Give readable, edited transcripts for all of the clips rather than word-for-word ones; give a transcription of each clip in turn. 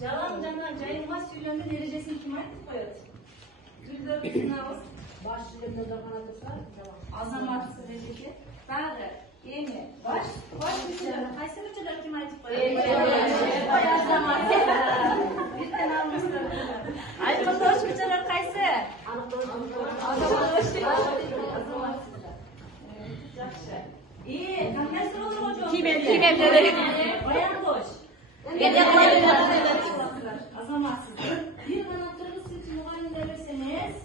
Жалаң жана жайылма сүйлөмдүн эрежесин ким айтып коет? Түрдө түшүнөбүз. Baş sülemde kanatırsa, Азаматсыз эжеке. Дагы эми баш мүчөлөр кайсы мүчөлөр ким айтып коет? Азамат. Бирден алмастыр. Айкындош мүчөлөр кайсы? Жакшы. Кандай суроолорго жооп берет? Ким эмнелер? Баяндош. Азаматсыз. Бир гана кыргыз тил мугалимде берсеңиз,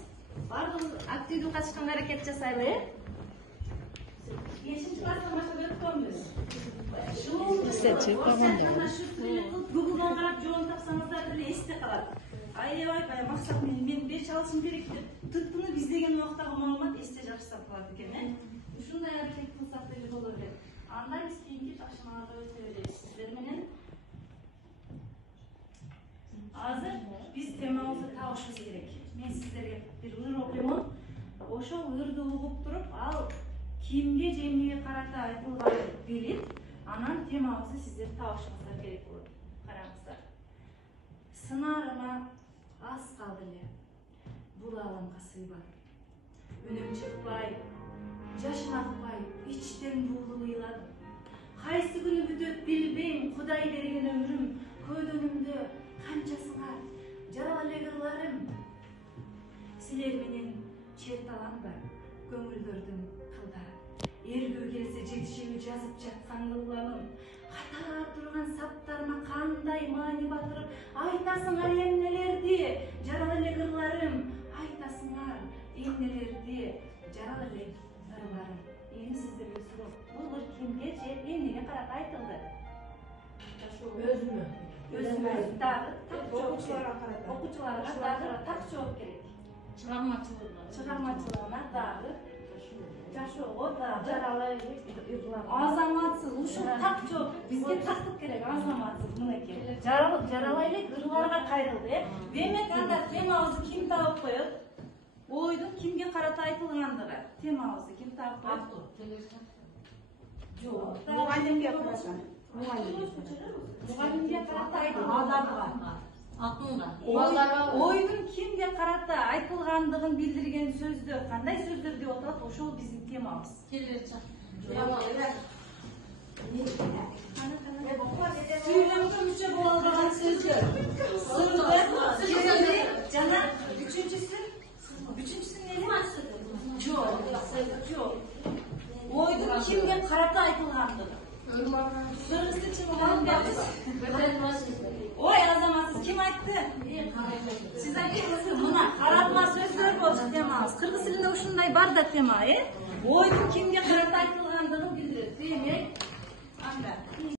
бардыгыбыз активдүү катышканга аракет жасайлы. 5-чи класстан баштап өткөнбүз. Google'dan карап жооп тапсаңыздар деле эсте калат. Аябай баягы максат мен берип алышым керек деп тыптынып издеген убактагы маалымат эсте жакшы сап калат экен, Ушундай аракет кылсак деле боло берет. Анда биз кийинки тапшырмаларга өтө беребиз сиздер менен. Азыр биз темабызды табышыбыз керек. Мен сиздерге бир ыр окуймун. Ошол ырды угуп туруп, ал кимге же эмнеге карата айтылганын билип, анан темабызды сиздер табышыңыздар керек болот. Караңыздар. Сынарыма аз калды эле. Бул ааламга сыйбай. Үнүм чыкпай, жашым акпай, ичтен буулуп ыйладым. Кайсы күнү бүтөт билбейм, Кудай берген өмүрүм, көөдөнүмдө канча сыңар, жарал эле кырларым. Силер менен черталанбай, көңүлдөрдүн кылдары. Эргүү келсе жетишеби жазып жаткан кылламым. Катар турган саптарыма кандай маани батырып, айтасыңар эмнелерди, жарал эле кырларым. Айтасыңар эмнелерди, жарал эле кырларым. Эми сиздерге суроо, бул ыр кимге же эмнеге карата айтылды? özümü. Өзүмө дагы так жооп керек. Окуучуларга дагы так жооп керек. Чыгармачылыгына дагы, жашоого дагы, азаматсыз ушул так жооп бизге тактык керек. Азаматсыз мынакей. Жаралай элек ырларга кайрылды, Демек анда темабызды ким таап коет? Ойдун кимге карата айтылгандыгы. Темабызды ким таап коет? Жок. Muhallimge karata. Мугалимге карата айтылган. Adamga. Ойдун кимге карата айтылгандыгын билдирген сөздөр кандай сөздөр деп аталат? Ошол биздин темабыз. Сүйлөмгө мүчө боло албаган сөздөр. Сырды, жана үчүнчүсү эмне? Жок. Ойдун кимге карата айтылгандыгы. Кыргыз тилчи мугалимдерибиз. Ой, азаматсыз ким айтты? Сиз айттыңыз, мына каратма сөздөр болчу темабыз. Кыргыз тилинде ушундай бар да тема, Ойдун кимге карата айтылгандыгын билдирет. Демек, анда